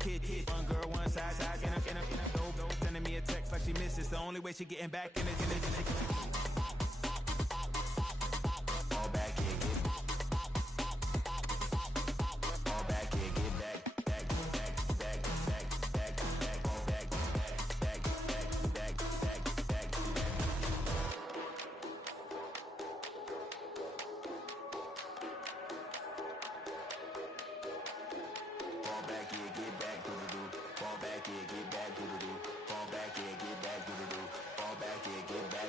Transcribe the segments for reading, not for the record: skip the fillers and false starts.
kid. One girl, one side, in a go. Sending me a text like she misses. The only way she getting back in it. Fall back, yeah, get back. Fall back, yeah, get back.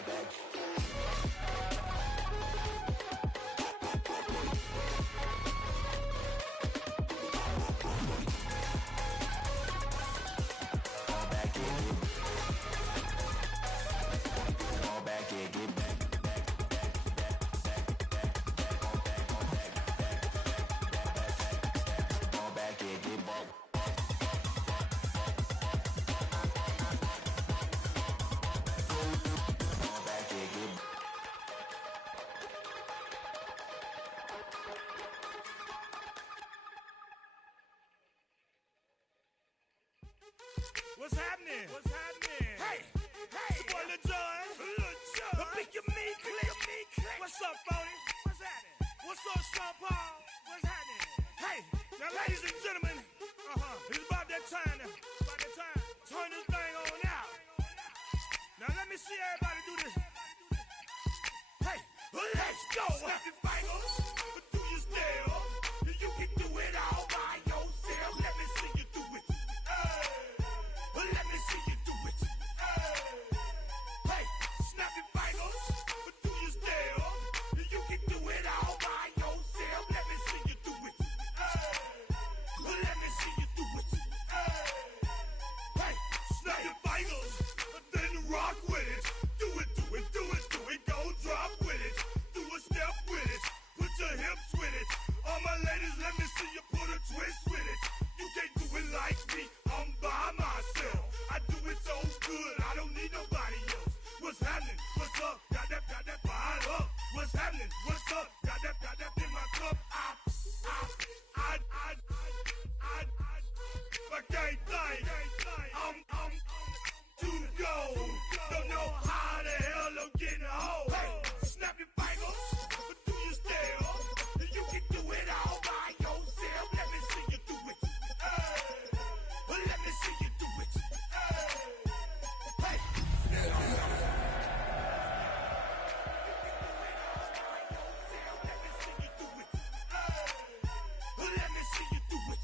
What's happening? What's happening? Hey, hey, it's your boy Lil Jon. I think you mean click. What's up, Phony? What's happening? What's up, Sean Paul? What's happening? Hey, now ladies and gentlemen, it's about that time now. Turn this thing on out. Now let me see everybody do this. Hey, let's go. Snap your fingers, do your style. You can do it all by yourself. Let me see you do it. Let me see you do it. Hey, snap your fingers, do your style. You can do it all by yourself. Let me see you do it. Let me see you do it. Hey, snap your fingers, then rock with it. Do it. Don't drop with it. Do a step with it. Put your hips with it. All my ladies, let me see you put a twist with it. You can't do it like me. I'm by myself. I do it so good. I don't need nobody else. What's happening? What's up? Got that fired up. What's happening? What's up? Got that in my cup. I can't think. I'm to go. Don't know how the hell I'm getting home. Hey, snap your fingers, do your style. You can do it all by yourself. Let me see you do it. Let me see you do it. Hey. Let me see you do it.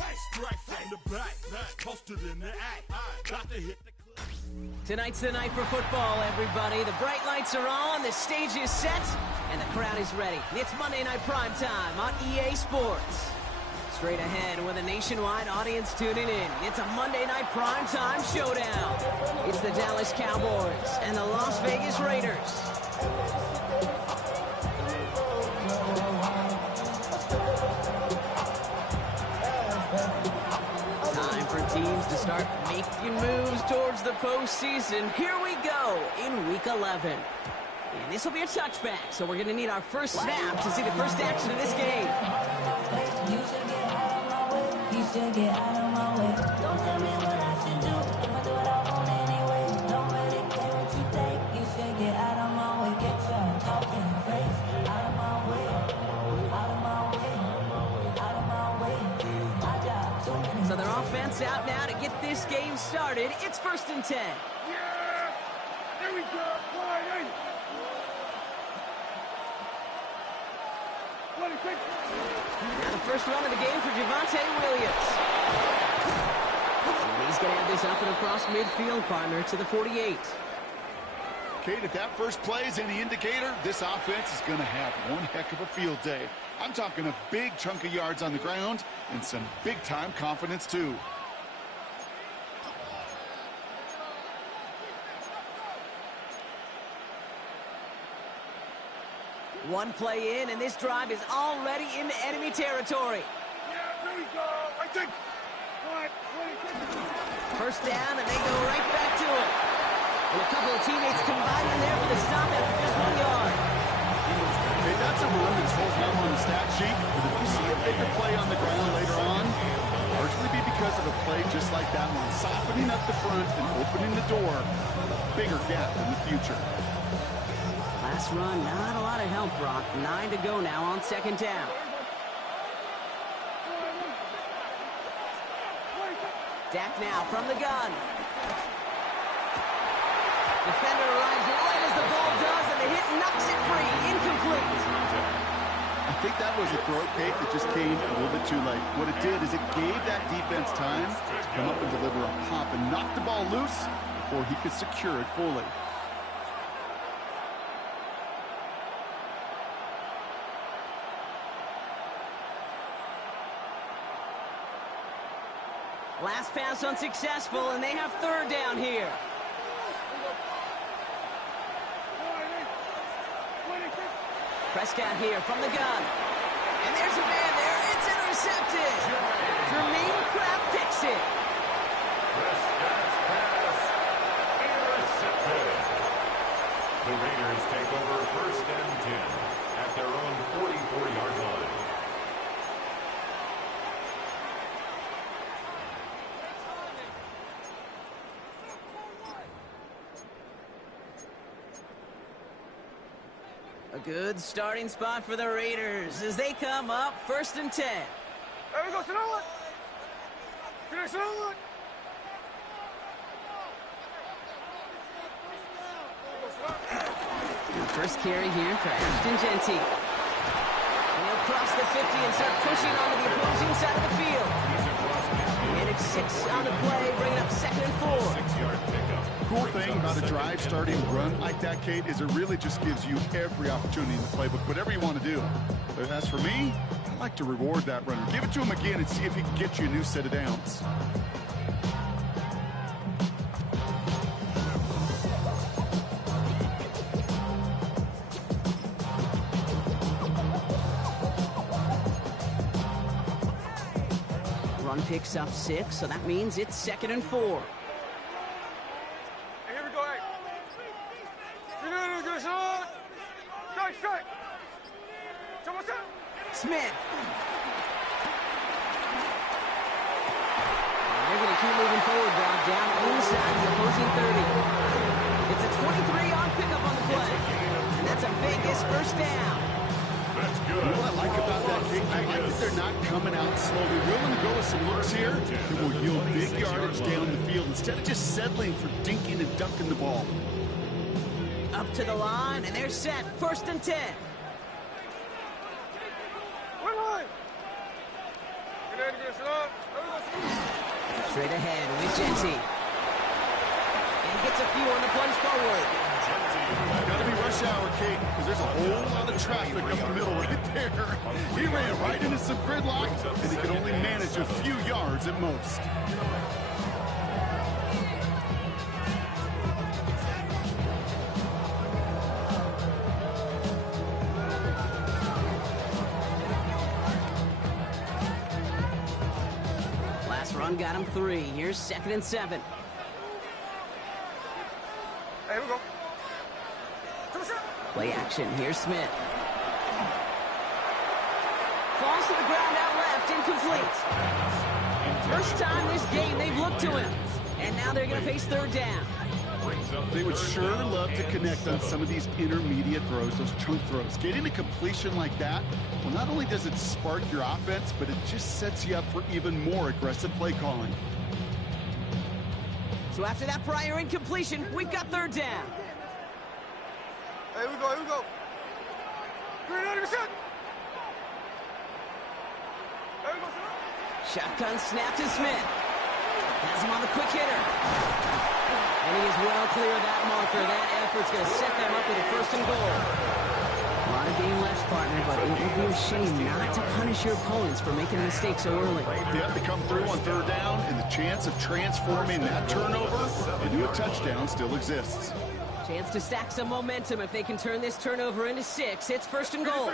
Hey, strike from the back, posted in the act. Got to hit the club. Tonight's the night for football, everybody. The bright lights are on, the stage is set, and the crowd is ready. It's Monday Night Prime Time on EA Sports. Straight ahead with a nationwide audience tuning in. It's a Monday Night Prime Time showdown. It's the Dallas Cowboys and the Las Vegas Raiders. Time for teams to start making moves towards the postseason. Here we go in Week 11. And this will be a touchback, so we're going to need our first snap to see the first action of this game. You should get out of my way. You should get out of my way. Don't tell me what I should do. I'ma do what I want anyway. Don't really care what you think. You should get out of my way. Get your talking face out of my way. Out of my way. Out of my way. I got 2 minutes. So their offense out now to get this game started. It's 1st and 10. Yeah! There we go. Now the first run of the game for Javonte Williams. And he's going to have this up and across midfield, partner to the 48. Kate, if that first play is any indicator, this offense is going to have one heck of a field day. I'm talking a big chunk of yards on the ground and some big-time confidence, too. One play in, and this drive is already into enemy territory. Yeah, there we go. I think. First down, and they go right back to it. And a couple of teammates combining there for the stop after just 1 yard. Hey, that's a run that's holding up on the stat sheet, but if you see a bigger play on the ground later on, because of a play just like that one, softening up the front and opening the door, a bigger gap in the future. Last run, not a lot of help, Brock. 9 to go now on second down. Dak now from the gun. Defender arrives right as the ball does, and the hit knocks it free. Incomplete. I think that was a throw, Kate, that just came a little bit too late. What it did is it gave that defense time to come up and deliver a pop and knock the ball loose before he could secure it fully. Last pass unsuccessful, and they have third down here. Prescott here from the gun. And there's a man there. It's intercepted. Jermaine Crabb picks it. Prescott's pass intercepted. The Raiders take over 1st and 10 at their own 44-yard line. A good starting spot for the Raiders as they come up 1st and 10. There we go, Sonoma. Good, Sonoma. First carry here for Ashton Genty. And he'll cross the 50 and start pushing onto the opposing side of the field. And it's 6 on the play, bringing up 2nd and 4. 6-yard pickup. Cool thing about a drive starting run like that, Kate, is it really just gives you every opportunity in the playbook, whatever you want to do. But as for me, I like to reward that runner. Give it to him again and see if he can get you a new set of downs. Run picks up 6, so that means it's 2nd and 4. Hey, here we go, hey. Good, Sonoma. Strike. Smith. They're going to keep moving forward, Brock, down inside the opposing 30. It's a 23-yard pickup on the play. And that's a Vegas 1st down. That's good. What I like about that, Kate, I like that they're not coming out slow. They're willing to go with some looks here that will yield big yardage down the field instead of just settling for dinking and dunking the ball. Up to the line, and they're set. 1st and 10. Straight ahead with Genty. And he gets a few on the plunge forward. Got to be rush hour, Kate, because there's a whole lot of traffic up the middle right there. He ran right into some gridlock, and he could only manage a few yards at most. Run got him 3. Here's 2nd and 7. Hey, here we go. Play action. Here's Smith. Falls to the ground out left. Incomplete. First time this game they've looked to him. And now they're going to face 3rd down. They would sure love to connect on some of these intermediate throws, those chunk throws. Getting a completion like that, well, not only does it spark your offense, but it just sets you up for even more aggressive play calling. So after that prior incompletion, we've got 3rd down. Hey, here we go. 390%. There we go, Shotgun snap to Smith. Has him on the quick hitter. And he is well clear of that marker. That effort's going to set them up with a 1st and goal. A lot of game left, partner, but it would be a shame not to punish your opponents for making a mistake so early. They have to come through on 3rd down, and the chance of transforming that turnover into a touchdown still exists. Chance to stack some momentum if they can turn this turnover into 6. It's 1st and goal.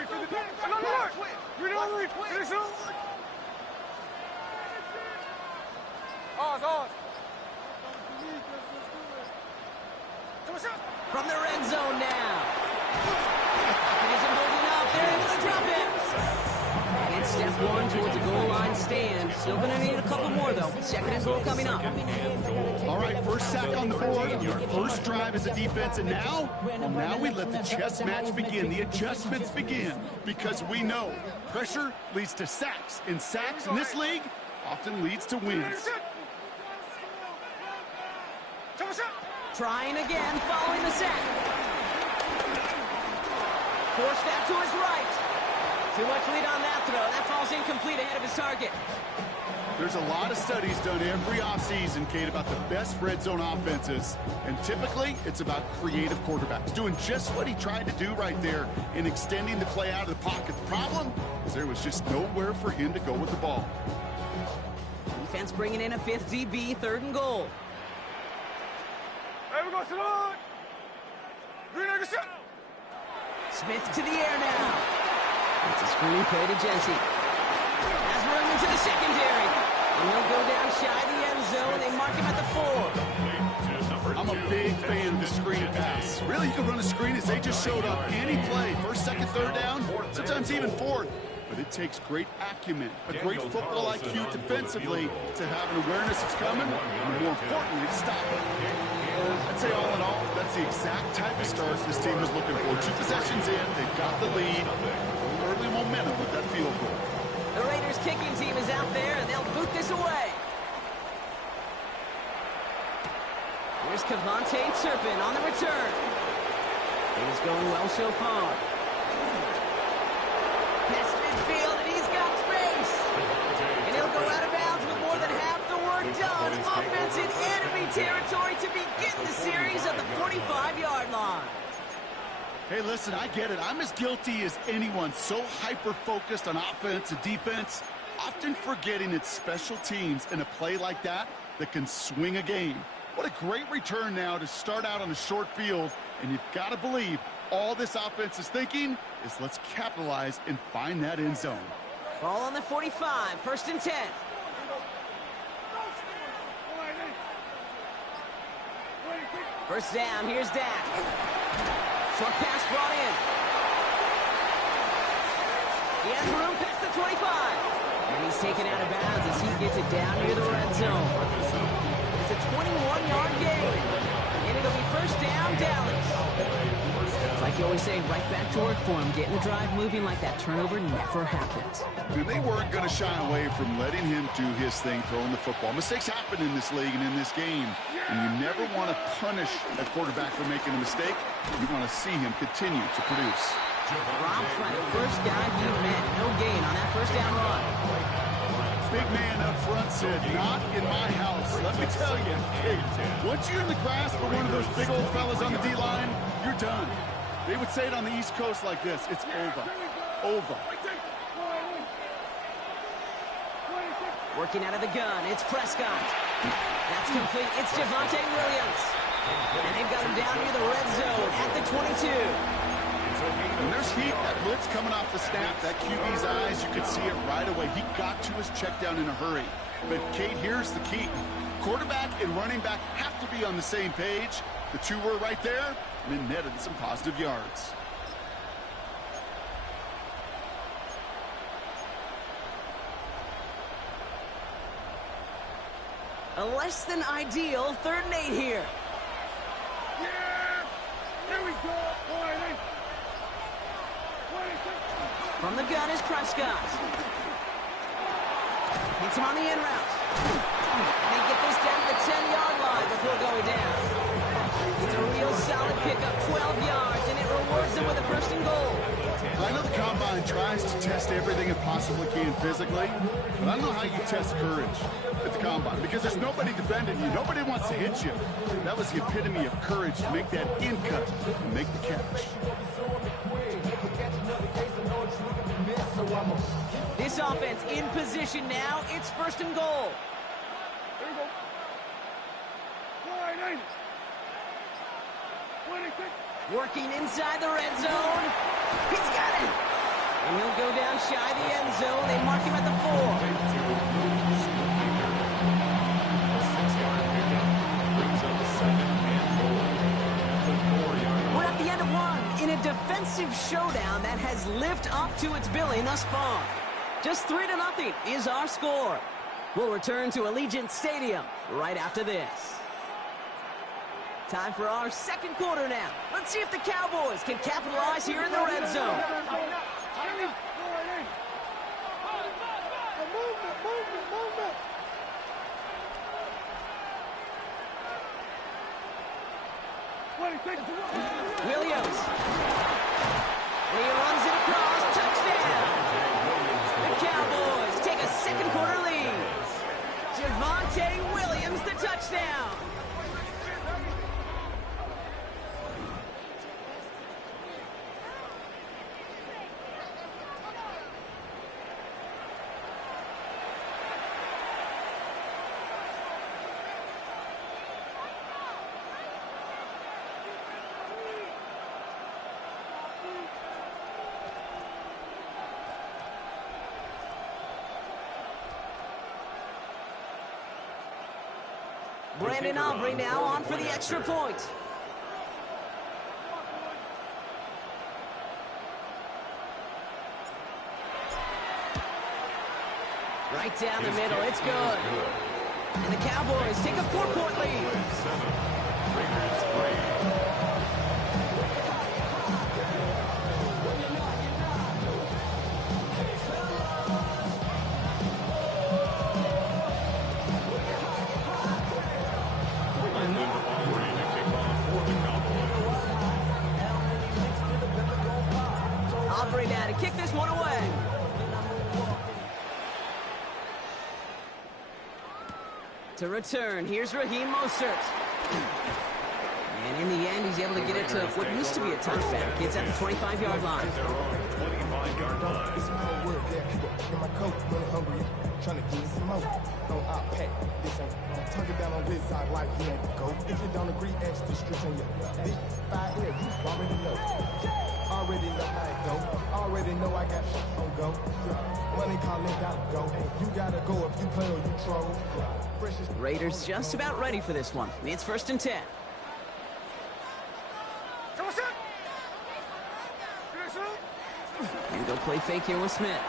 From the red zone now. It isn't holding up. They're able to drop it. And Stephon with one towards a goal line stand. Still going to need a couple more, though. Second and goal coming up. All right, first sack on the board, your first drive as a defense, and now, well, now we let the chess match begin, the adjustments begin, because we know pressure leads to sacks, and sacks in this league often leads to wins. Trying again, following the sack. Forced that to his right. Too much lead on that throw. That falls incomplete ahead of his target. There's a lot of studies done every offseason, Kate, about the best red zone offenses. And typically, it's about creative quarterbacks doing just what he tried to do right there in extending the play out of the pocket. The problem is there was just nowhere for him to go with the ball. Defense bringing in a fifth DB, third and goal. Smith to the air now. It's a screen play to Jency. Has room into the secondary. And he'll go down shy of the end zone. They mark him at the 4. I'm a big fan of the screen pass. Really, you can run a screen as they just showed up. Any play, first, second, third down, sometimes even fourth. But it takes great acumen, a great football IQ defensively to have an awareness it's coming, and more importantly, to stop it. I'd say all in all, that's the exact type of start this team was looking for. 2 possessions in, they've got the lead, early momentum with that field goal. The Raiders kicking team is out there, and they'll boot this away. Here's Cavante Turpin on the return. It is going well so far. Past midfield, and he's got space. And he'll go out of bounds with more than half the work done. Offense in enemy territory to begin the series at the 45-yard line. Hey, listen, I get it. I'm as guilty as anyone. So hyper-focused on offense and defense, often forgetting it's special teams in a play like that can swing a game. What a great return now to start out on a short field, and you've got to believe all this offense is thinking is let's capitalize and find that end zone. Ball on the 45, first and 10. First down, here's Dak. Short pass brought in. He has room past the 25. And he's taken out of bounds as he gets it down near the red zone. It's a 21-yard gain. And it'll be first down, Dallas. It's like you always say, right back to work for him. Getting the drive moving like that turnover never happened. And they weren't going to shy away from letting him do his thing, throwing the football. Mistakes happen in this league and in this game. And you never want to punish a quarterback for making a mistake. You want to see him continue to produce. Drops by the first guy he met. No gain on that first down run. Big man up front said, not in my house. Let me tell you, hey, once you're in the grasp of one of those big old fellas on the D-line, you're done. They would say it on the East Coast like this. It's over. Over. Working out of the gun, it's Prescott. That's complete. It's Javonte Williams. And they've got him down near the red zone at the 22. And there's heat. That blitz coming off the snap. That QB's eyes, you could see it right away. He got to his check down in a hurry. But, Kate, here's the key. Quarterback and running back have to be on the same page. The two were right there, and it netted some positive yards. A less than ideal 3rd and 8 here. Yeah! Here we go, boy! From the gun is Prescott. Hits him on the in route. And they get this down to the 10-yard line before going down. It's a real solid pickup, 12 yards, and it rewards them with a first and goal. I know the Combine tries to test everything it possibly can physically, but I don't know how you test courage at the Combine because there's nobody defending you. Nobody wants to hit you. That was the epitome of courage to make that in cut and make the catch. This offense in position now. It's first and goal. Here we go. Working inside the red zone. He's got it. And he'll go down shy of the end zone. They mark him at the 4. We're at the end of one in a defensive showdown that has lived up to its billing thus far. Just 3-0 is our score. We'll return to Allegiant Stadium right after this. Time for our second quarter now. Let's see if the Cowboys can capitalize here in the red zone. Williams. And he runs it across. Touchdown. The Cowboys take a second quarter lead. Javonte Williams, the touchdown. Brandon Aubrey now on for the extra point. Right down the middle, it's good. And the Cowboys take a 4-point lead. Aubrey now to kick this one away. To return, here's Raheem Mostert. And in the end, he's able to get it to what used to be a touchback. It's at the 25-yard line. Their own 25-yard It's a line. cold word, yeah, keep it in my coat, really hungry, trying to get me some more. No, I'll pack this ain't, tuck it down on this side like he ain't the goat. If you don't agree, ask the streets on your big 5 here, you already know. Already know how it go, already know I got shit on go. Money calling, gotta go. You gotta go if you play or you troll. Raiders just about ready for this one. It's 1st and 10. And they'll play fake here with Smith.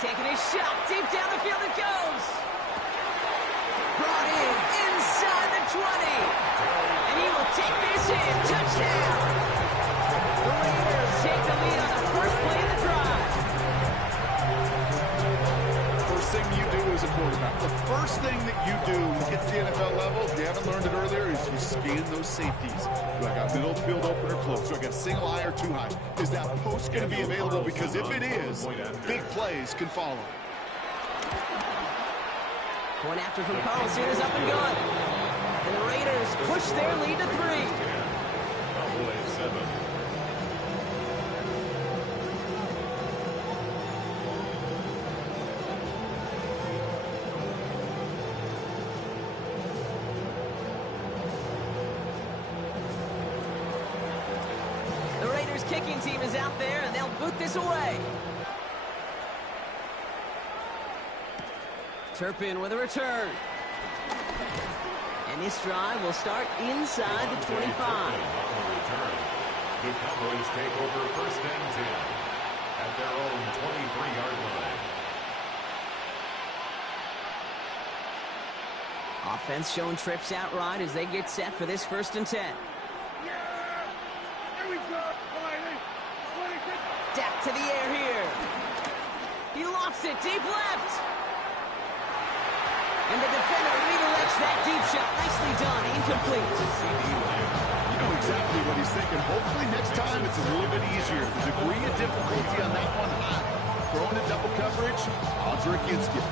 Taking a shot, deep down the field it goes. Brought in, inside the 20. And he will take this in, touchdown. The Raiders take the lead on the first play of the drive. First thing you do as a quarterback, the first thing that you do when you get to the NFL level, if you haven't learned it earlier, is you scan those safeties. Do I got middle field open or close? Do I got a single high or too high? Is that post going to be available? Because if it is, big plays can follow. Point after from Carlson is up and good. And the Raiders push their lead to 3. Cowboys 7. The Raiders kicking team is out there, and they'll boot this away. Turpin with a return. And this drive will start inside the 25. On the return, the Cowboys take over 1st and 10 at their own 23-yard line. Offense showing trips out right as they get set for this 1st and 10. Dak to the air here. He lofts it deep left. And the defender redirects that deep shot. Nicely done. Incomplete. You know exactly what he's thinking. Hopefully next time it's a little bit easier. The degree of difficulty on that one high. Throwing a double coverage, odds are against you.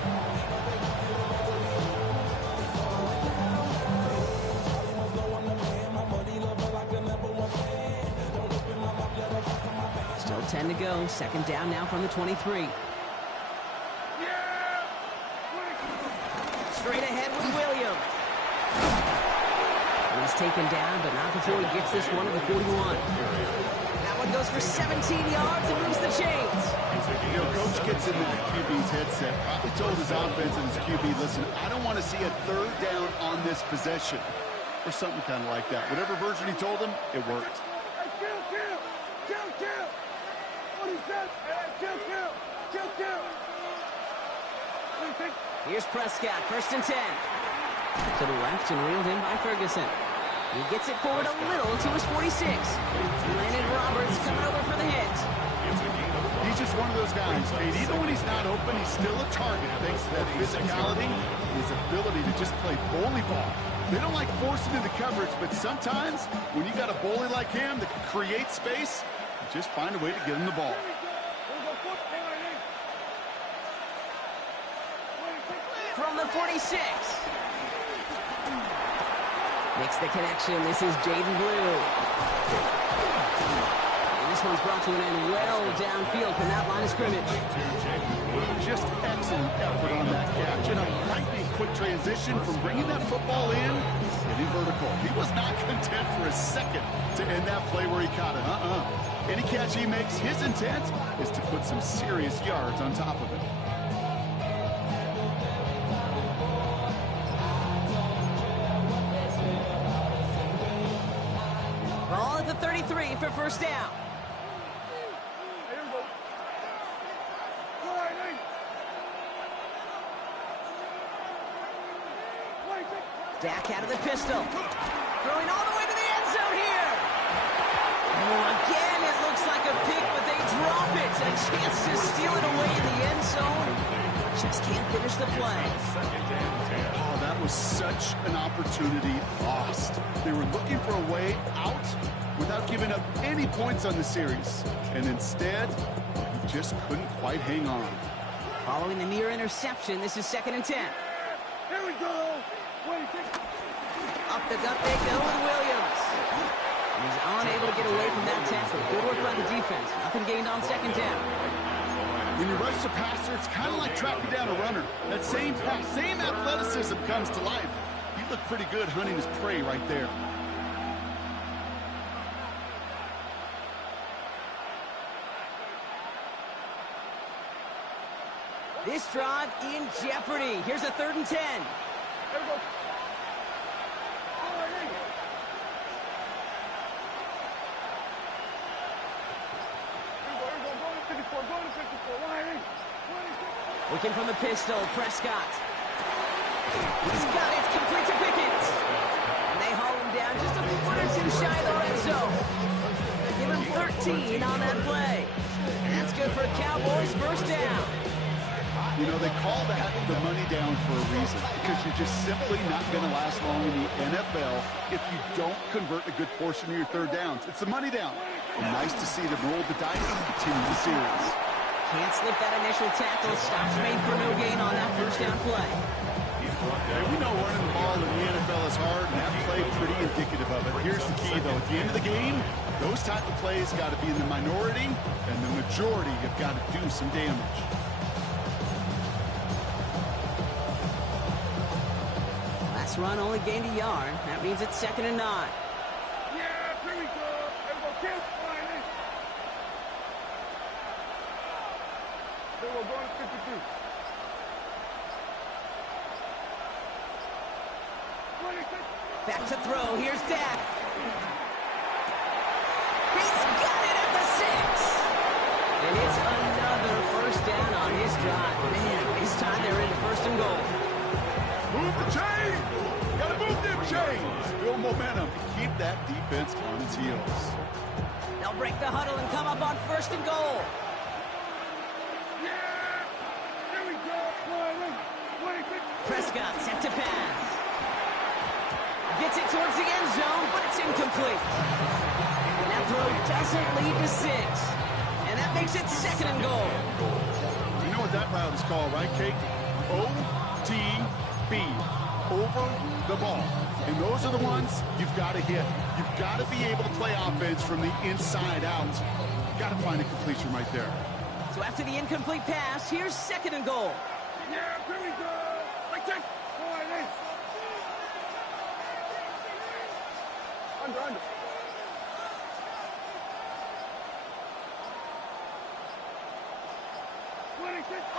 Still 10 to go. 2nd down now from the 23. Straight ahead with Williams. He's taken down, but not before he gets this one to the 41. That one goes for 17 yards and moves the chains. You know, coach gets into the QB's headset, probably told his offense and his QB, listen, I don't want to see a 3rd down on this possession. Or something kind of like that. Whatever version he told him, it worked. Here's Prescott, 1st and 10. To the left and reeled in by Ferguson. He gets it forward a little to his 46. Landon Roberts coming over for the hit. He's just one of those guys, Kate. Even when he's not open, he's still a target thanks to that physicality and his ability to just play bully ball. They don't like forcing into coverage, but sometimes when you got a bully like him that can create space, you just find a way to get him the ball. From the 46. Makes the connection. This is Jaden Blue. And this one's brought to an end well downfield from that line of scrimmage. Just excellent effort on that catch. And a lightning quick transition from bringing that football in and vertical. He was not content for a second to end that play where he caught it. Any catch he makes, his intent is to put some serious yards on top of it. Ball at the 33 for 1st down. Dak out of the pistol. Throwing all the way to the end zone here. Oh, again, it looks like a pick, but they drop it. A chance to steal it away in the end zone. Just can't finish the play. Oh, that was such an opportunity lost. They were looking for a way out without giving up any points on the series. And instead, he just couldn't quite hang on. Following the near interception, this is 2nd and 10. Here we go. Up the gut they go with Williams. And he's unable to get away from that tackle. Good work by the defense. Nothing gained on 2nd down. When you rush the passer, it's kind of like tracking down a runner. That same pass, same athleticism comes to life. He looked pretty good hunting his prey right there. This drive in jeopardy. Here's a 3rd and 10. Here we go. Looking from the pistol, Prescott. He's got it, complete to Pickett. And they haul him down just a foot or two shy of the red zone. Give him 13 on that play. And that's good for Cowboys' 1st down. You know, they call that the money down for a reason, because you're just simply not going to last long in the NFL if you don't convert a good portion of your 3rd downs. It's the money down. And nice to see them roll the dice and continue the series. Can't slip that initial tackle. Stops made for no gain on that 1st down play. We know running the ball in the NFL is hard, and that play pretty indicative of it. Here's the key, though. At the end of the game, those type of plays got to be in the minority, and the majority have got to do some damage. Last run only gained a yard. That means it's 2nd and 9. Yeah, here we go. Here we go. Kill. They were going to 52. Back to throw. Here's Dak. He's got it at the 6. And it's another 1st down on his drive. Man, this time they're into 1st and goal. Move the chains! Gotta move them chains! Build momentum to keep that defense on its heels. They'll break the huddle and come up on 1st and goal. Prescott set to pass. Gets it towards the end zone, but it's incomplete. And that throw doesn't lead to 6. And that makes it 2nd and goal. You know what that route is called, right, Kate? OTB. Over the ball. And those are the ones you've got to hit. You've got to be able to play offense from the inside out. You've got to find a completion right there. So after the incomplete pass, here's 2nd and goal. Yeah, here we go. Under.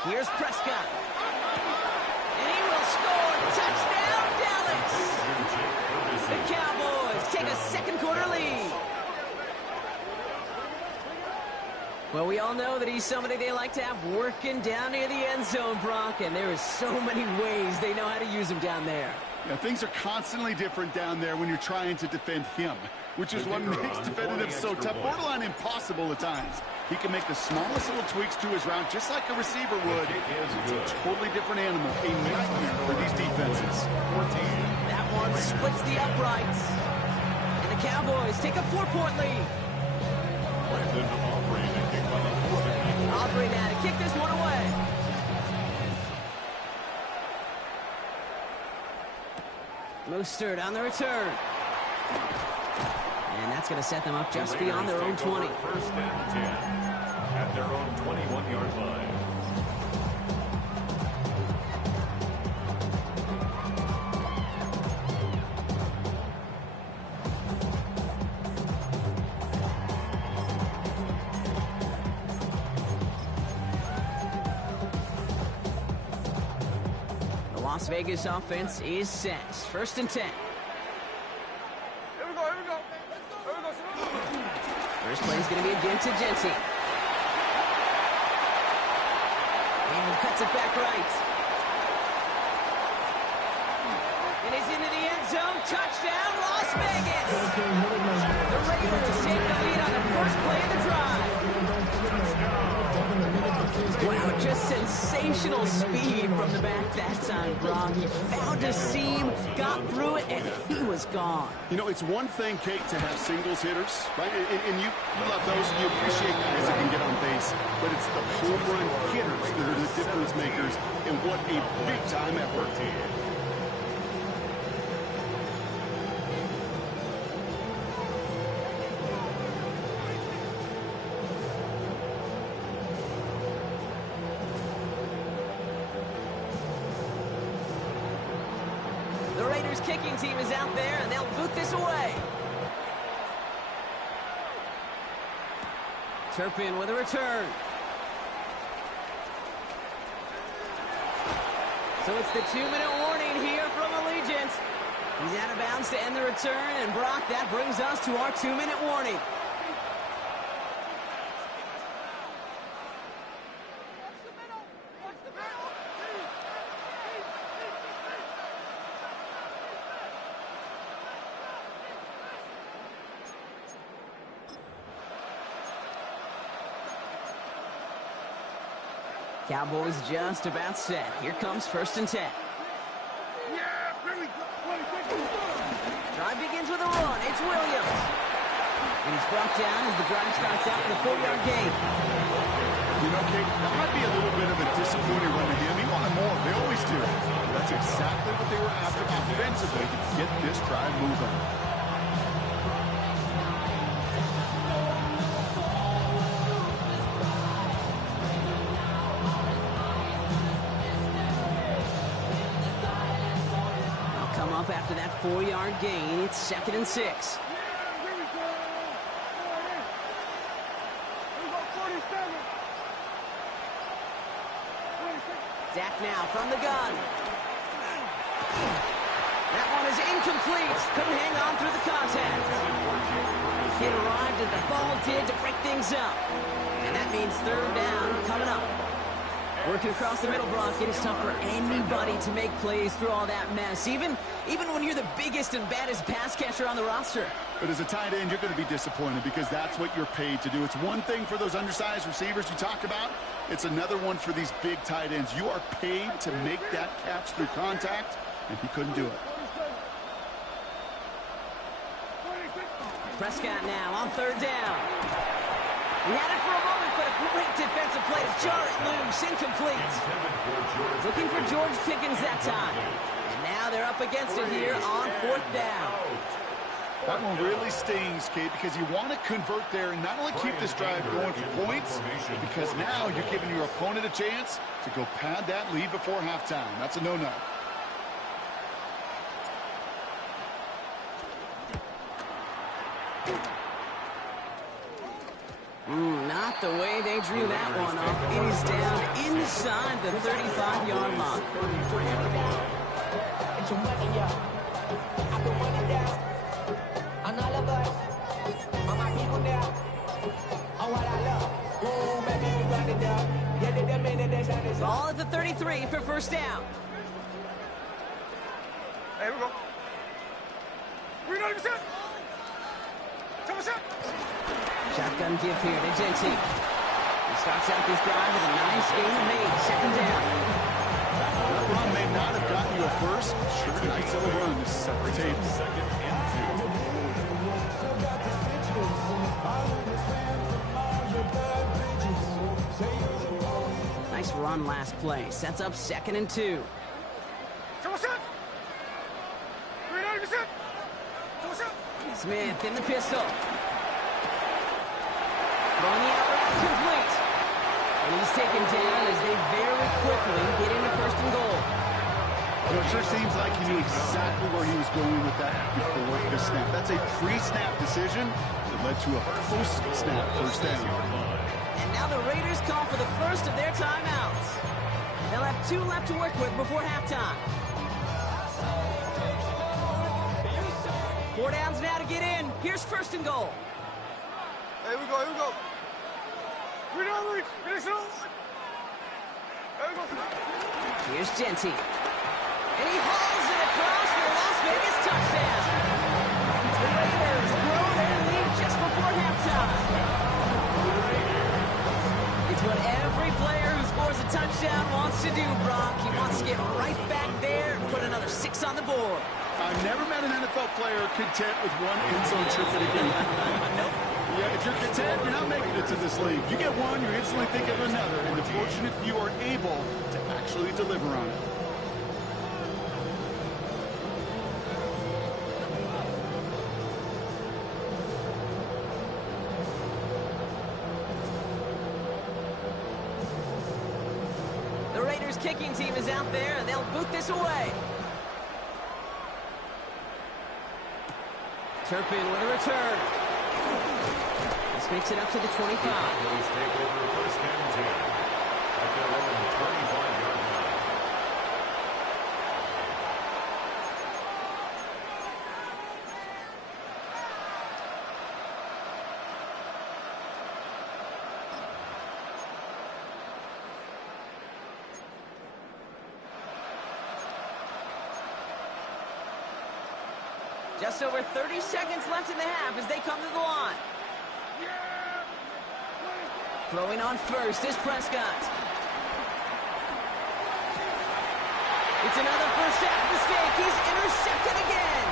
Here's Prescott. And he will score. Touchdown, Dallas. The Cowboys take a 2nd quarter lead. Well, we all know that he's somebody they like to have working down near the end zone, Brock, and there is so many ways they know how to use him down there. Yeah, things are constantly different down there when you're trying to defend him, which is what makes defending him so tough, borderline impossible at times. He can make the smallest little tweaks to his route just like a receiver would. It's a totally different animal, a nightmare for these defenses. That one splits the uprights. And the Cowboys take a 4-point lead. Aubrey now to kick this one away. Mostert on the return. And that's going to set them up just beyond their own 20. First and 10 at their own 21-yard line. The Las Vegas offense is set. First and 10. First play is going to be again to Genty. And he cuts it back right. And he's into the end zone. Touchdown, Las Vegas. The Raiders take the lead on the first play of the drive. Wow, just sensational speed from the back that time, Brock. He found a seam, got through it, and he was gone. You know, it's one thing, Kate, to have singles hitters, right? And you love those, and you appreciate guys that can get on base. But it's the home run hitters that are the difference makers, and what a big-time effort. The Raiders kicking team is out there, and they'll boot this away. Turpin with a return. So it's the 2-minute warning here from Allegiant. He's out of bounds to end the return, and Brock, that brings us to our 2-minute warning. Cowboys just about set. Here comes first and 10. Drive begins with a run. It's Williams. And he's brought down as the drive starts out with a 4-yard gain. You know, Kate, that might be a little bit of a disappointing run to him. He wanted more. They always do. That's exactly what they were after offensively to get this drive moving. After that 4-yard gain, it's 2nd and 6. Dak now from the gun. That one is incomplete. Couldn't hang on through the contact. It arrived as the ball did to break things up. And that means 3rd down coming up. Working across the middle, Brock, it is tough for anybody to make plays through all that mess, even when you're the biggest and baddest pass catcher on the roster. But as a tight end, you're going to be disappointed because that's what you're paid to do. It's one thing for those undersized receivers you talk about. It's another one for these big tight ends. You are paid to make that catch through contact, and he couldn't do it. Prescott now on 3rd down. He had it for a moment, but a great defensive play to jar it loose. Incomplete. Looking for George Pickens that time. And now they're up against it here on 4th down. That one really stings, Kate, because you want to convert there and not only keep this drive going for points, because now you're giving your opponent a chance to go pad that lead before halftime. That's a no-no. Not the way they drew that one up. It is down inside the 35-yard line. Ball at the 33 for first down. Hey, here we go. We're not even set. Shotgun give here to Genty. He starts out this drive with a nice gain of 8. Second down. That run may not have gotten you a first. Sure, nice little run to set the table. Second and 2. Nice run last play. Sets up 2nd and 2. Smith in the pistol. Throwing the out route complete. And he's taken down as they very quickly get into 1st and goal. Well, it sure seems like he knew exactly where he was going with that before the snap. That's a pre-snap decision that led to a post-snap first down. And now the Raiders call for the first of their timeouts. They'll have 2 left to work with before halftime. 4 downs now to get in. Here's 1st and goal. Here we go. We're not reach. Finish it up. There we go. Here's Genty. And he hauls it across for a Las Vegas touchdown. The Raiders grow their lead just before halftime. It's what every player who scores a touchdown wants to do, Brock. He wants to get right back there and put another 6 on the board. I've never met an NFL player content with one end zone trip in a game. Nope. Yeah, if you're content, you're not making it to this league. You get one, you instantly think of another, and the fortunate few are able to actually deliver on it. The Raiders kicking team is out there, and they'll boot this away. Turpin with a return. This makes it up to the 25. Cowboys take over 1st and 10 at their own 25-yard line. Just over 30 seconds left in the half as they come to the line. Throwing on first is Prescott. It's another first half mistake. He's intercepted again.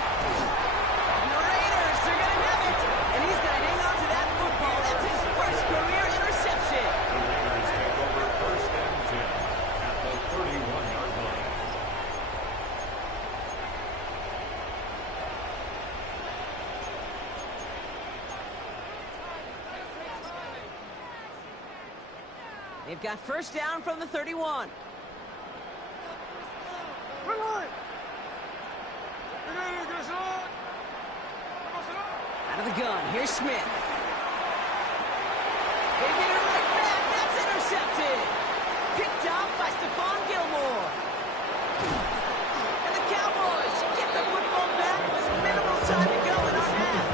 And the Raiders are going to have it. And he's going to hang on to that football. That's his first career interception. The Raiders take over 1st and 10 at the 31-yard line. They've got first down from the 31. Out of the gun, here's Smith. They get it right back. That's intercepted. Picked up by Stephon Gilmore. And the Cowboys get the football back with minimal time to go in our half.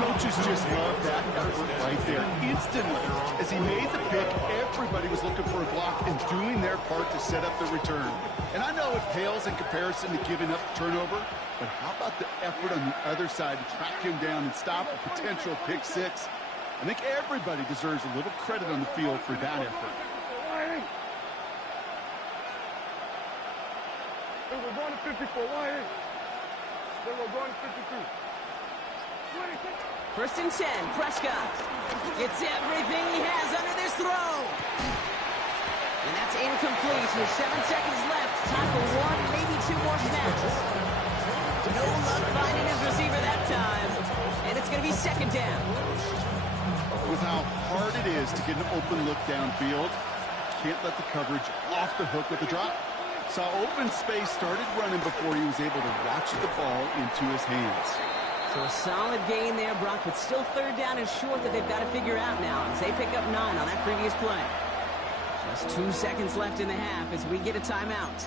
Coaches just love that effort right there. Instantly, as he made the pick, everybody was looking for a block and doing their part to set up the return. And I know it pales in comparison to giving up the turnover, but how about the effort on the other side to track him down and stop a potential pick 6? I think everybody deserves a little credit on the field for that effort. We're going to 54. Then we're going to 53. First and 10, Prescott gets everything he has under this throw. And that's incomplete with 7 seconds left. Time for 1, maybe 2 more snaps. No luck finding his receiver that time. And it's going to be 2nd down. With how hard it is to get an open look downfield, can't let the coverage off the hook with the drop. Saw open space, started running before he was able to watch the ball into his hands. So a solid gain there, Brock, but still 3rd down and short that they've got to figure out now as they pick up 9 on that previous play. Just 2 seconds left in the half as we get a timeout.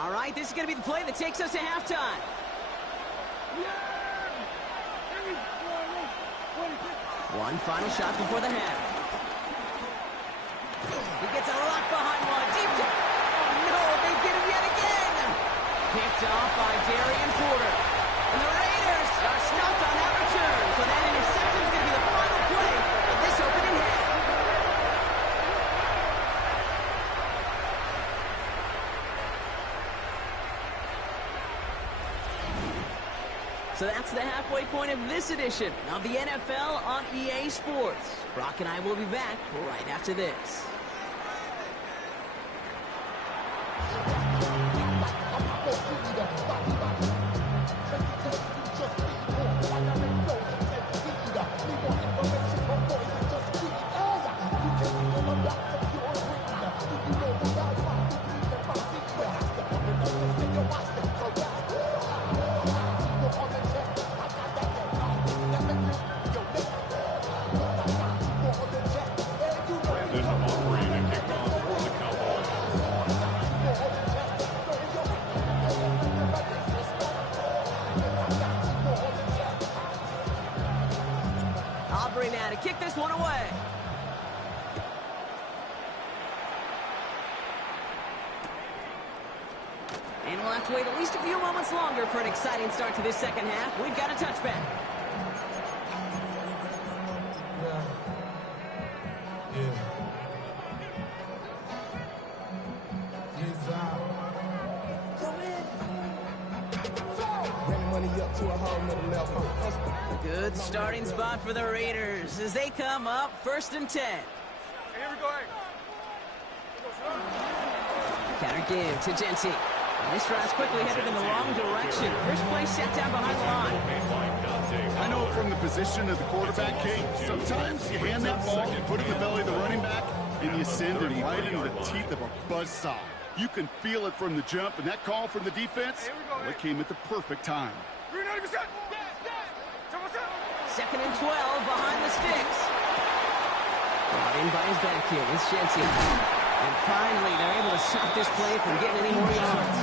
All right, this is going to be the play that takes us to halftime. One final shot before the half. He gets a lock behind one. Deep down. Oh, no, they get him yet again. Picked off by Darian Porter. And the Raiders are stopped on that return. So that interception is going to be the final play of this opening half. So that's the halfway point of this edition of the NFL on EA Sports. Brock and I will be back right after this. Aubrey now to kick this one away. And we'll have to wait at least a few moments longer for an exciting start to this second half. We've got a touchback. Good starting spot for the Raiders as they come up 1st and 10. Here we go. Counter give to Genty. And this drive's quickly headed in the wrong direction. First play set down behind the line. I know from the position of the quarterback, Kate, sometimes you hand that ball, you put it in the belly of the running back, and you send him right into the teeth of a buzzsaw. You can feel it from the jump, and that call from the defense, well, it came at the perfect time. 2nd and 12 behind the sticks. Brought in by his back heel. It's Genty. And finally, they're able to stop this play from getting any more yards.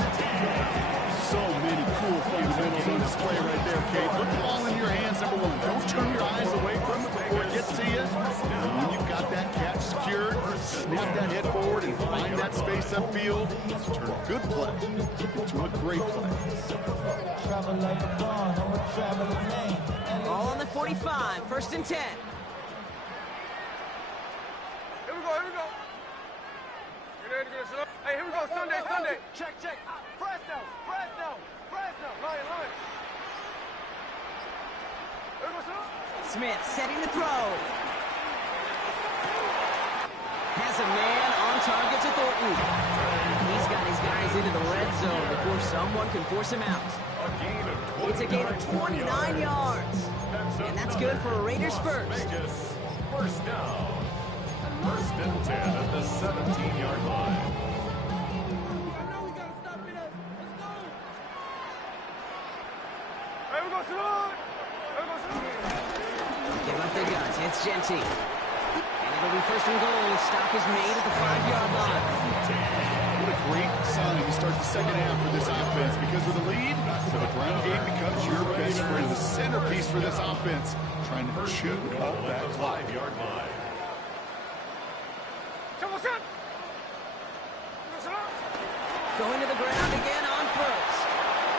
So many cool fundamentals on display right there, Kate. Put the ball in your hands, number one. Don't turn your eyes away from it before it gets to you. And when you've got that catch secured, snap that head forward and find that space upfield. Turn a good play into a great play. All on the 45, 1st and 10. Here we go. Hey, here we go. Sunday. Check. Fresno. Line. Here we go, Smith setting the throw. Has a man on target to Thornton. He's got his guys into the red zone before someone can force him out. It's a gain of 29 yards. And that's good for a Raiders first. First down. 1st and 10 at the 17-yard line. Give up the guns. It's Genty. And it'll be 1st and goal. Stop is made at the 5-yard line. What a great sign to start the second half for this offense, because with a lead, so the ground game becomes your best friend, the centerpiece for this offense, trying to chew up that clock. 5-yard line. Going to the ground again on 1st.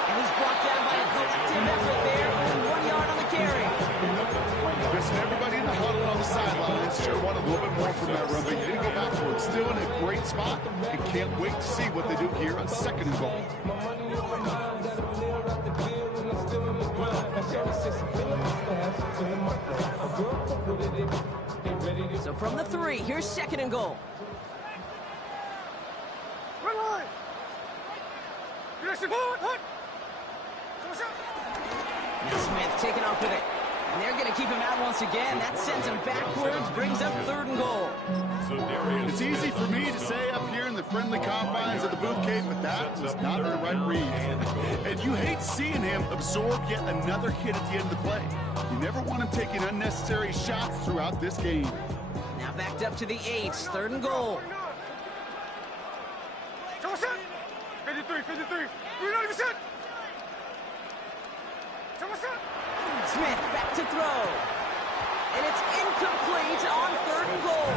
And he's brought down by a collective effort there. Only 1 yard on the carry. Listen, everybody in the huddle on the sidelines sure want a little bit more from that run, but you didn't go backwards. Still in a great spot, and can't wait to see what they do here on 2nd and goal. So from the 3, here's 2nd and goal. Now Smith taking off with it. And they're going to keep him out once again. That sends him backwards, brings up 3rd and goal. It's easy for me to say up here in the friendly confines of the booth, Kate, but that was not the right read. And you hate seeing him absorb yet another hit at the end of the play. You never want him taking unnecessary shots throughout this game. Now backed up to the 8, 3rd and goal. 53. Smith back to throw. And it's incomplete on 3rd and goal.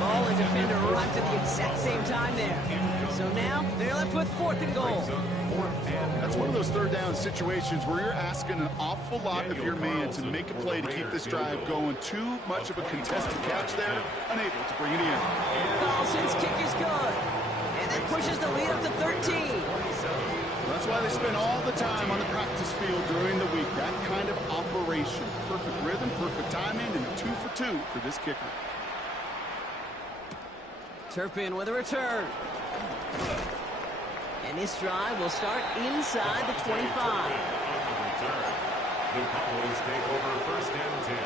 Ball and defender arrived at the exact same time there. So now they're left with 4th and goal. That's one of those 3rd down situations where you're asking an awful lot of your man to make a play to keep this drive going. Too much of a contested catch there, unable to bring it in. Carlson's kick is good. And that pushes the lead up to 13. That's why they spend all the time on the practice field during the week. That kind of operation. Perfect rhythm, perfect timing, and a 2 for 2 for this kicker. Turpin with a return. And this drive will start inside the 25. The Cowboys take over 1st and 10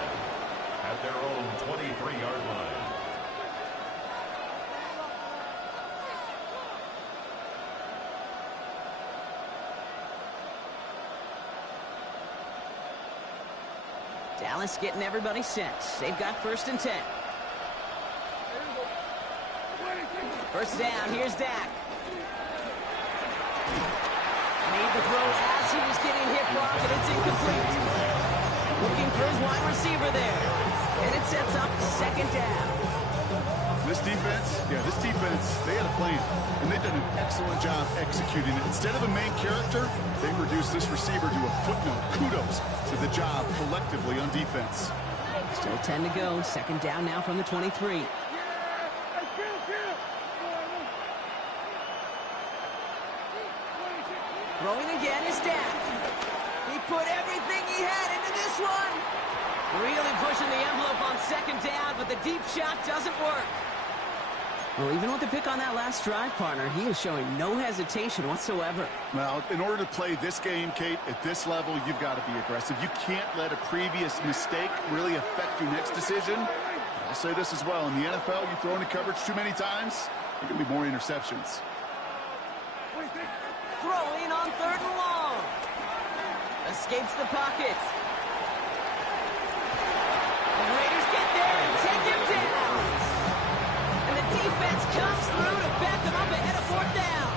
at their own 23-yard line. Dallas getting everybody set. They've got 1st and 10. 1st down, here's Dak. Made the throw as he was getting hit block, and it's incomplete. Looking for his wide receiver there. And it sets up 2nd down. This defense, they had a plan, and they've done an excellent job executing it. Instead of a main character, they've reduced this receiver to a footnote. Kudos to the job collectively on defense. Still 10 to go. 2nd down now from the 23. Throwing again is Dak. He put everything he had into this one. Really pushing the envelope on 2nd down, but the deep shot doesn't work. Well, even with the pick on that last drive, partner, he was showing no hesitation whatsoever. Well, in order to play this game, Kate, at this level, you've got to be aggressive. You can't let a previous mistake really affect your next decision. I'll say this as well. In the NFL, you throw into coverage too many times, there can be more interceptions. Throwing on 3rd and long. Escapes the pocket. The Raiders get there and take him down. And the defense comes through to back them up ahead of 4th down.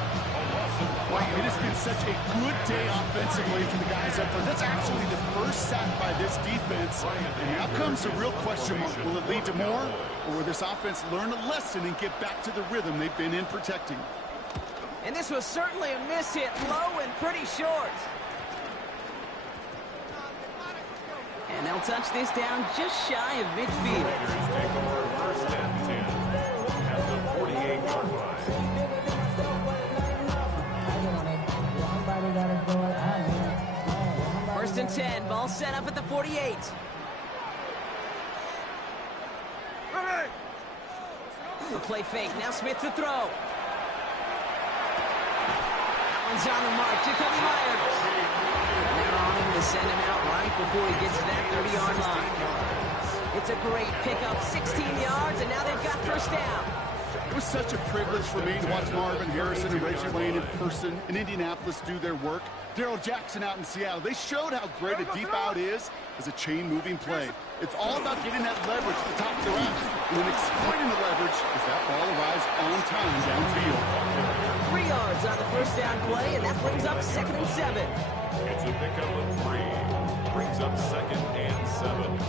Wow, it has been such a good day offensively for the guys up there. That's actually the first sack by this defense. And now comes the real question mark. Will it lead to more? Or will this offense learn a lesson and get back to the rhythm they've been in protecting? And this was certainly a miss hit, low and pretty short. And they'll touch this down just shy of midfield. Raiders take over 1st and 10 at the 48-yard line. 1st and 10, ball set up at the 48. The play fake, now Smith to throw. One's on the mark, Jacoby Myers. And they're on him to send him out right before he gets to that 30-yard line. It's a great pickup, 16 yards, and now they've got 1st down. It was such a privilege for me to watch Marvin Harrison and Reggie Wayne in person in Indianapolis do their work. Darrell Jackson out in Seattle. They showed how great a deep out is as a chain-moving play. It's all about getting that leverage at the top of the route. And then exploiting the leverage as that ball arrives on time downfield. 3 yards on the 1st down play, and that brings up 2nd and 7. It's a pickup of 3. Brings up 2nd and 7.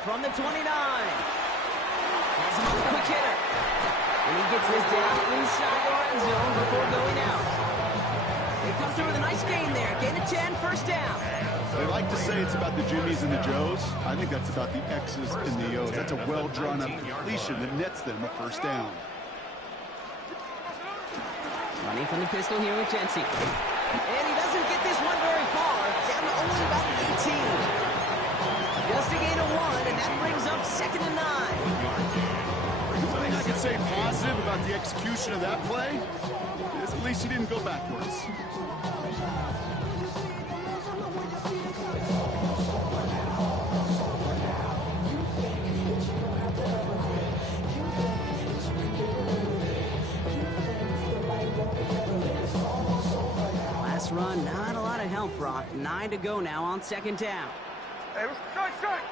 From the 29. Has him on the quick hitter. And he gets this down inside the red zone before going out. They come through with a nice gain there. Gain of 10, 1st down. They like to say it's about the Jimmies and the Joes. I think that's about the X's and the O's. That's a well-drawn-up completion that nets them a 1st down. Running from the pistol here with Jency. And he doesn't get this one very far. Down to only about 18. Just a gain of 1, and that brings up 2nd and 9. The thing I can say positive about the execution of that play is at least he didn't go backwards. this run, not a lot of help, Brock. 9 to go now on second down. Hey, strike.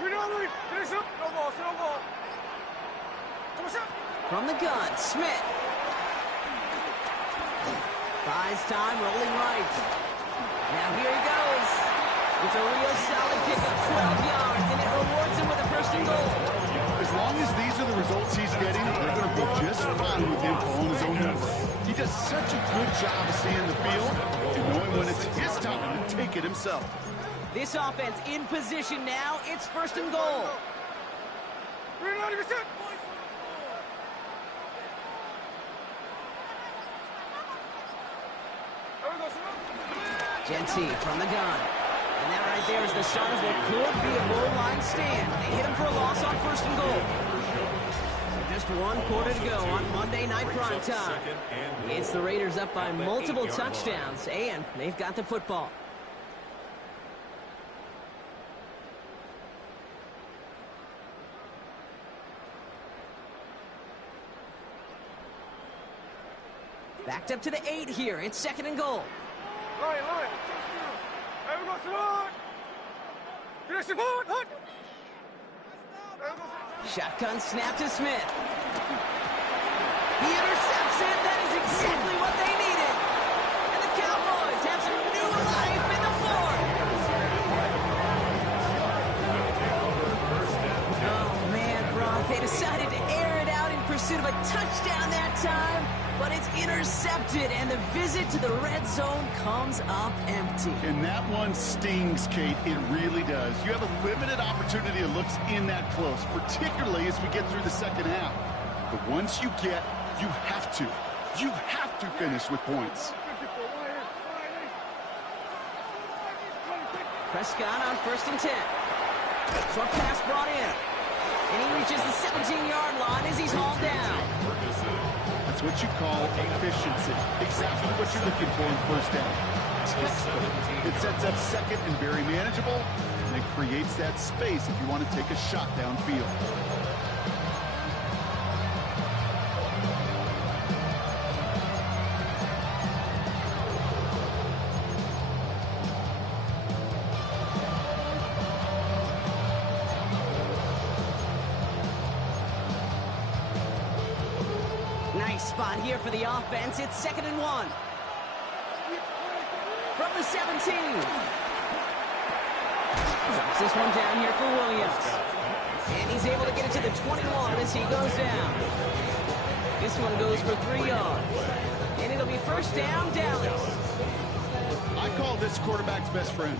You know me. Finish up. No ball. From the gun, Smith. Buys time, rolling right. Now here he goes. It's a real solid pickup, 12 yards, and it rewards him with a first and goal. As long as these are the results he's getting, they're going to be just fine with him calling his own number. He does such a good job of seeing the field and knowing when it's his time to take it himself. This offense in position now. It's first and goal. Genty from the gun. And that right there is the start of what could be a goal line stand. They hit him for a loss on first and goal. So just 1 quarter to go on Monday Night Prime Time. It's the Raiders up by multiple touchdowns, and they've got the football. Backed up to the 8 here. It's second and goal. Line. Hey, we got Simone. Finish Simone. Shotgun snap to Smith. He intercepts it. That is exactly what they needed. And the Cowboys have some new life in the fourth. Oh, man, Brock. They decided to air it out in pursuit of a touchdown that time. But it's intercepted, and the visit to the red zone comes up empty. And that one stings, Kate. It really does. You have a limited opportunity that looks in that close, particularly as we get through the second half. But once you get, you have to finish with points. Prescott on first and 10. Short pass brought in. And he reaches the 17-yard line as he's hauled down. That's what you call efficiency. Exactly what you're looking for in first down. It sets up second and very manageable, and it creates that space if you want to take a shot downfield. Spot here for the offense. It's second and 1. From the 17. Drops this one down here for Williams. And he's able to get it to the 21 as he goes down. This one goes for 3 yards. And it'll be first down, Dallas. I call this quarterback's best friend.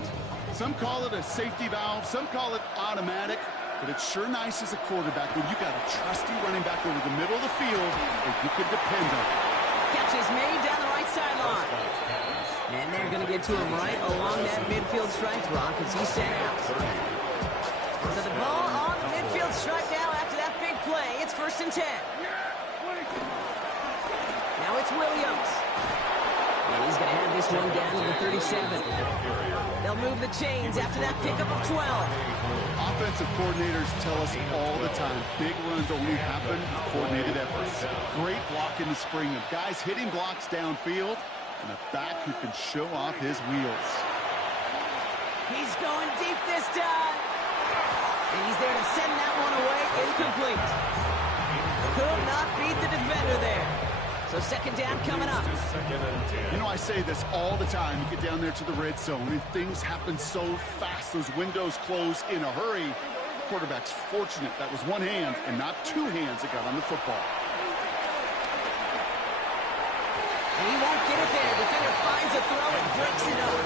Some call it a safety valve. Some call it automatic. But it's sure nice as a quarterback when you got a trusty running back over the middle of the field that you can depend on. Catch is made down the right sideline. And they're going to get to him right along that midfield stripe, Brock, as he's sent out. So the ball on the midfield stripe now after that big play. It's first and 10. Now it's Williams. And he's going to have this one down to the 37. They'll move the chains after that pickup of 12. Offensive coordinators tell us all the time, big runs only happen with coordinated efforts. Great block in the spring of guys hitting blocks downfield and a back who can show off his wheels. He's going deep this time. And he's there to send that one away incomplete. Could not beat the defender there. So second down coming up. You know, I say this all the time. You get down there to the red zone, and things happen so fast. Those windows close in a hurry. Quarterback's fortunate that was one hand and not two hands that got on the football. And he won't get it there. Defender finds a throw and breaks it up.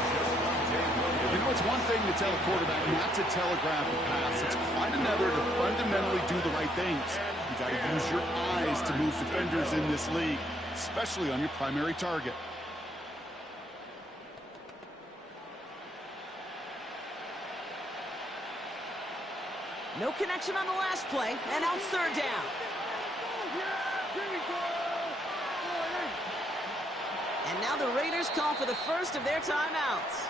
You know, it's one thing to tell a quarterback not to telegraph a pass. It's quite another to fundamentally do the right things. You got to use your eyes to move defenders in this league, especially on your primary target. No connection on the last play, and now it's third down. And now the Raiders call for the first of their timeouts.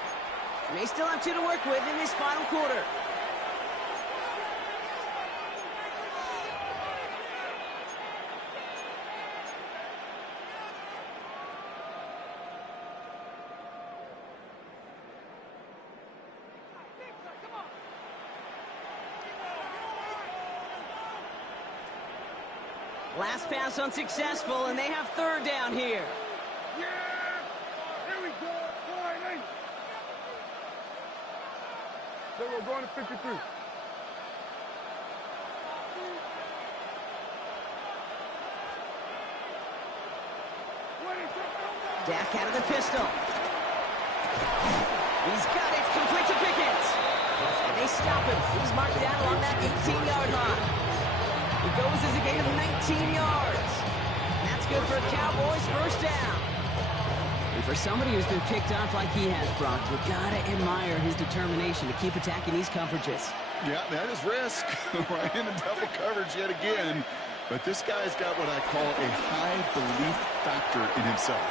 They still have 2 to work with in this final quarter. Last pass unsuccessful, and they have third down here. Yeah! Here we go! Boy, we're going to 53. Dak out of the pistol. He's got it. Complete to Pickens. And they stop him. He's marked down along that 18-yard line. He goes as a gain of 19 yards. And that's good for a Cowboys first down. And for somebody who's been picked off like he has, Brock, you gotta admire his determination to keep attacking these coverages. Yeah, that is risk. Right into double coverage yet again. But this guy's got what I call a high belief factor in himself.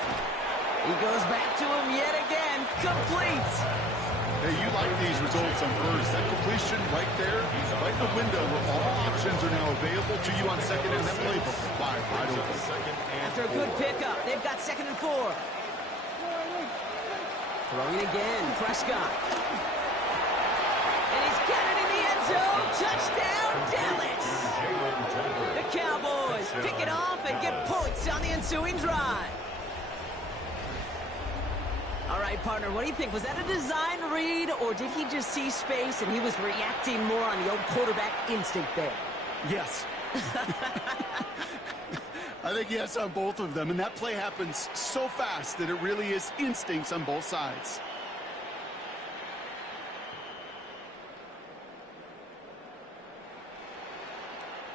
He goes back to him yet again. Complete. Hey, you like these results on first. That completion right there, right in the window where all options are now available to you on second and that playbook. Wide open. After a good pickup, they've got 2nd and 4. Throwing again, Prescott. And he's got it in the end zone. Touchdown, Dallas. The Cowboys pick it off and get points on the ensuing drive. All right, partner, what do you think? Was that a design read, or did he just see space and he was reacting more on the old quarterback instinct there? Yes. I think yes on both of them, and that play happens so fast that it really is instincts on both sides.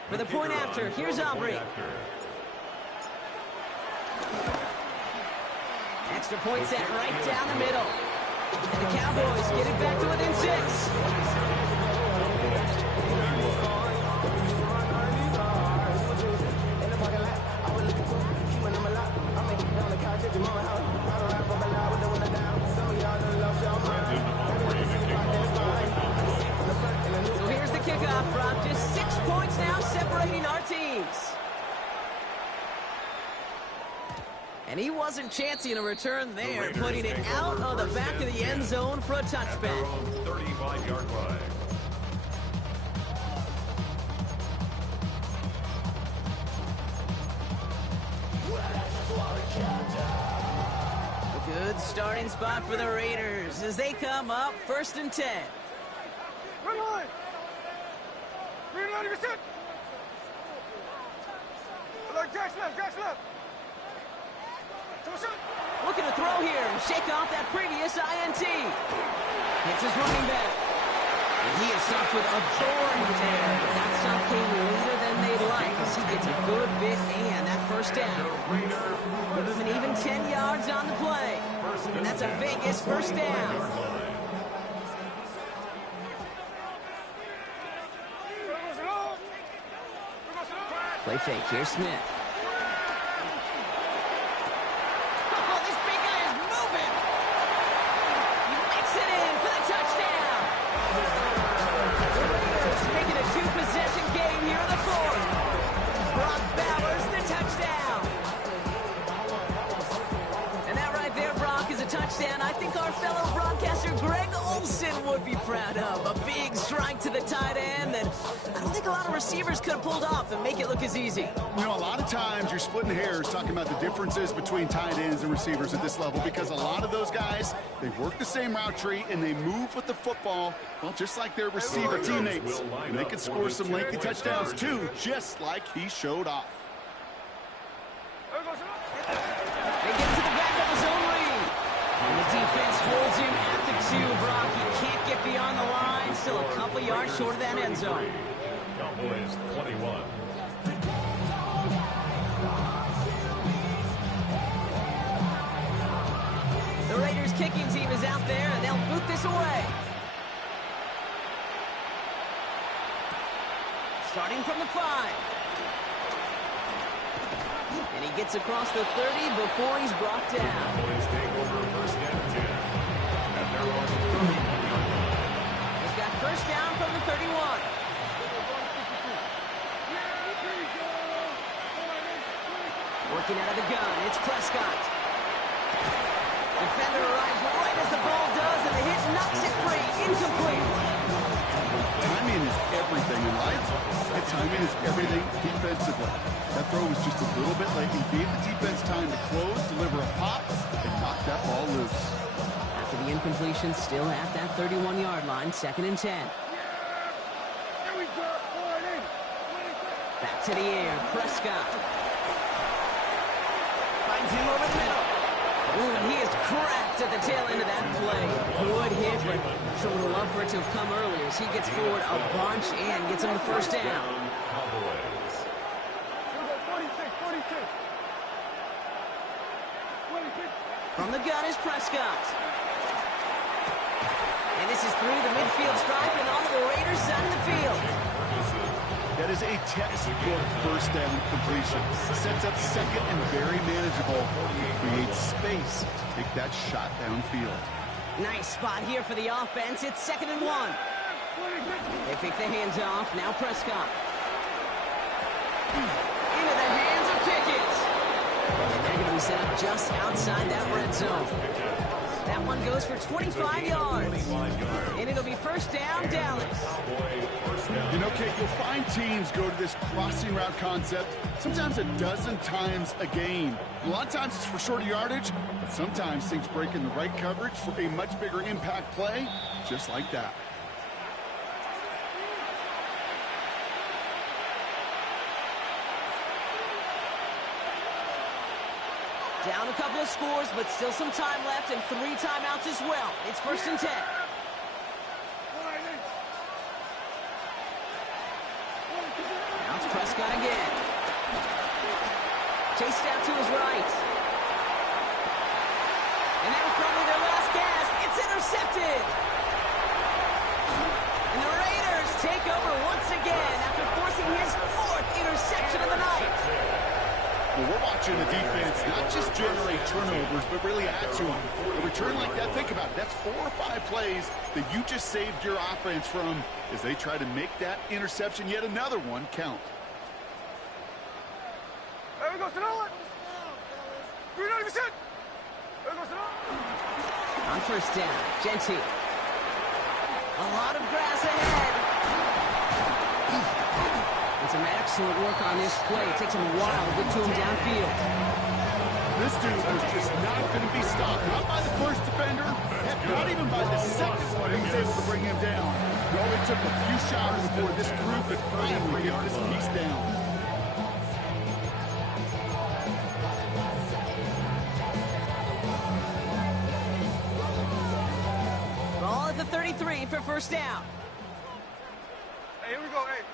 For the point after, here's Aubrey. Extra point set right down the middle. And the Cowboys get it back to within 6. So here's the kickoff, Brock. Just 6 points now separating our teams. And he wasn't chancing a return there, putting it out on the back of the end zone for a touchback. 35-yard line. A good starting spot for the Raiders as they come up 1st and 10. Run line! Reloading your set! Jack's left! Looking to throw here and shake off that previous INT. It's his running back. And he is stopped with authority there. But that stop came later than they'd like as he gets a good bit and that first down. Give him an even 10 yards on the play. And that's a Vegas first down. Play fake here, Smith. Touchdown, I think our fellow broadcaster Greg Olsen would be proud of. A big strike to the tight end that I don't think a lot of receivers could have pulled off and make it look as easy. You know, a lot of times you're splitting hairs talking about the differences between tight ends and receivers at this level because a lot of those guys, they work the same route tree and they move with the football, well, just like their receiver teammates. And they can score some lengthy touchdowns too, just like he showed off. They get to the back of his own lead. And the defense holds him at the 2, Brock. He can't get beyond the line. Still a couple yards short of that end zone. Cowboys 21. The Raiders kicking team is out there, and they'll boot this away. Starting from the 5. And he gets across the 30 before he's brought down. Cowboys take over 1st and 10. At their own 31-yard line. They've got first down from the 31. Working out of the gun, it's Prescott. Defender arrives right as the ball does, and the hit knocks it free. Incomplete. Timing is everything in life, and timing is everything defensively. That throw was just a little bit late. He gave the defense time to close, deliver a pop, and knock that ball loose. After the incompletion, still at that 31-yard line, 2nd and 10. Back to the air, Prescott. Finds him over the middle. Ooh, and he is cracked at the tail end of that play. Good hit, but sure would have loved for it to have come earlier as he gets forward a bunch and gets him the first down. From the gun is Prescott. And this is through the midfield stripe and onto the Raiders' side of the field. That is a textbook first down completion. Sets up second and very manageable. Creates space to take that shot downfield. Nice spot here for the offense. It's 2nd and 1. They pick the hands off. Now Prescott. Into the hands of Pickett. And they're going to be set up just outside that red zone. That one goes for 25 yards. And it'll be first down, Dallas. You know, Kate, you'll find teams go to this crossing route concept sometimes a dozen times a game. A lot of times it's for shorter yardage, but sometimes things break in the right coverage for a much bigger impact play, just like that. Down a couple of scores, but still some time left and 3 timeouts as well. It's 1st and 10. Now it's Prescott again. Chased out to his right. And that was probably their last gasp. It's intercepted. And the Raiders take over once again after forcing his 4th interception of the night. Well, we're watching the defense not just generate turnovers, but really add to them. A return like that, think about it. That's 4 or 5 plays that you just saved your offense from as they try to make that interception, yet another one, count. There we go, Sonoma. 390%. There we go, Sonoma. On first down, Genty. A lot of grass ahead. And some excellent work on this play. It takes him a while to get to him downfield. This dude was just not going to be stopped. Not by the first defender, heck, not even by the second one who was able to bring him down. It only took a few shots before this group could finally get this piece down. Ball at the 33 for first down. Hey, here we go, hey.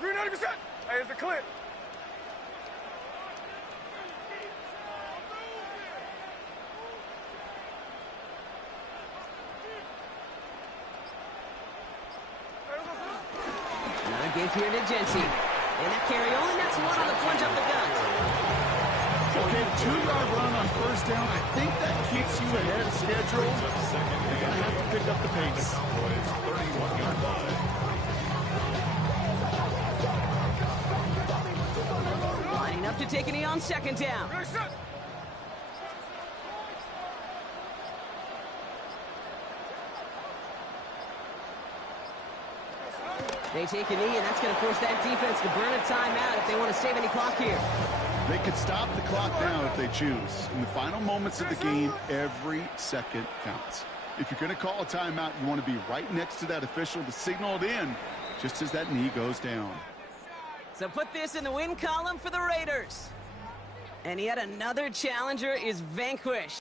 390%. Hey, it's a clip. Another give here to Genty. And that carry only nets 1 on the plunge up the gut. Okay, 2-yard run on first down. I think that keeps you ahead of schedule. You're going to have to pick up the pace. 31-yard line. Lining up to take a knee on second down. They take a knee, and that's going to force that defense to burn a timeout if they want to save any clock here. They could stop the clock now if they choose. In the final moments of the game, every second counts. If you're going to call a timeout, you want to be right next to that official to signal it in just as that knee goes down. So put this in the win column for the Raiders. And yet another challenger is vanquished.